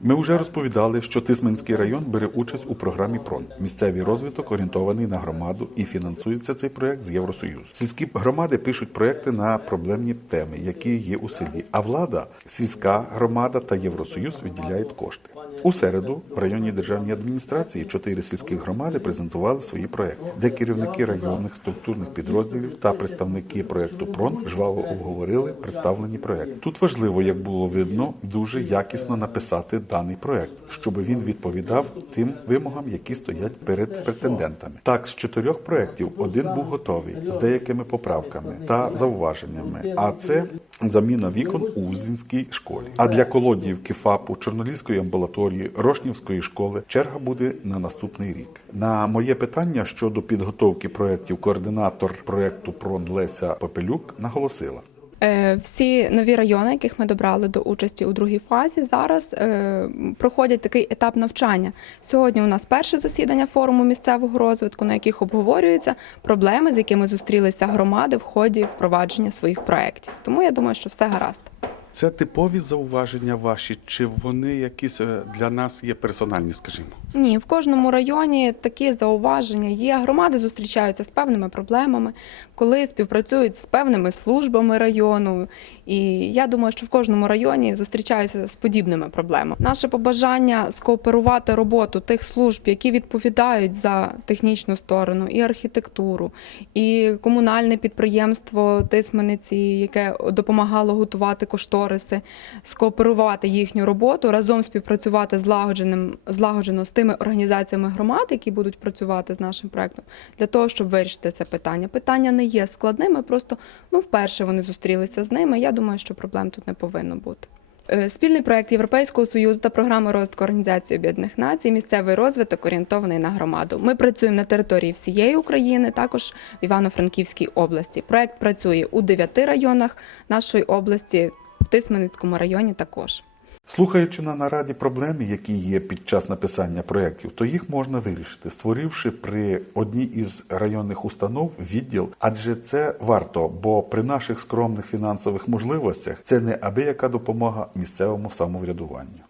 Ми вже розповідали, що Тисменський район бере участь у програмі ПРОН. Місцевий розвиток орієнтований на громаду і фінансується цей проект з Євросоюзу. Сільські громади пишуть проекти на проблемні теми, які є у селі. А влада, сільська громада та Євросоюз відділяють кошти. У середу в районній державній адміністрації чотири сільських громади презентували свої проекти, де керівники районних структурних підрозділів та представники проекту ПРОН жваво обговорили представлені проекти. Тут важливо, як було видно, дуже якісно написати даний проект, щоб він відповідав тим вимогам, які стоять перед претендентами. Так, з чотирьох проєктів один був готовий з деякими поправками та зауваженнями. А це заміна вікон у Узінській школі. А для колодіївки ФАПу, Чорноліської амбулаторії, Рошнівської школи черга буде на наступний рік. На моє питання щодо підготовки проєктів координатор проєкту ПРОН Леся Попелюк наголосила. Е, Всі нові райони, яких ми добрали до участі у другій фазі, зараз е, проходять такий етап навчання. Сьогодні у нас перше засідання форуму місцевого розвитку, на яких обговорюються проблеми, з якими зустрілися громади в ході впровадження своїх проєктів. Тому я думаю, що все гаразд. Це типові зауваження ваші, чи вони якісь е, для нас є персональні, скажімо? Ні, в кожному районі такі зауваження є. Громади зустрічаються з певними проблемами, коли співпрацюють з певними службами району. І я думаю, що в кожному районі зустрічаються з подібними проблемами. Наше побажання скооперувати роботу тих служб, які відповідають за технічну сторону, і архітектуру, і комунальне підприємство Тисмениці, яке допомагало готувати кошториси, скооперувати їхню роботу, разом співпрацювати злагодженим злагоджено з тими організаціями громад, які будуть працювати з нашим проектом, для того, щоб вирішити це питання. Питання не є складними, просто ну вперше вони зустрілися з ними. Я думаю, що проблем тут не повинно бути. Е, Спільний проект Європейського союзу та програми розвитку Організації Об'єднаних Націй місцевий розвиток орієнтований на громаду. Ми працюємо на території всієї України, також в Івано-Франківській області. Проект працює у дев'яти районах нашої області, в Тисменицькому районі також. Слухаючи на нараді проблеми, які є під час написання проєктів, то їх можна вирішити, створивши при одній із районних установ відділ, адже це варто, бо при наших скромних фінансових можливостях це не абияка допомога місцевому самоврядуванню.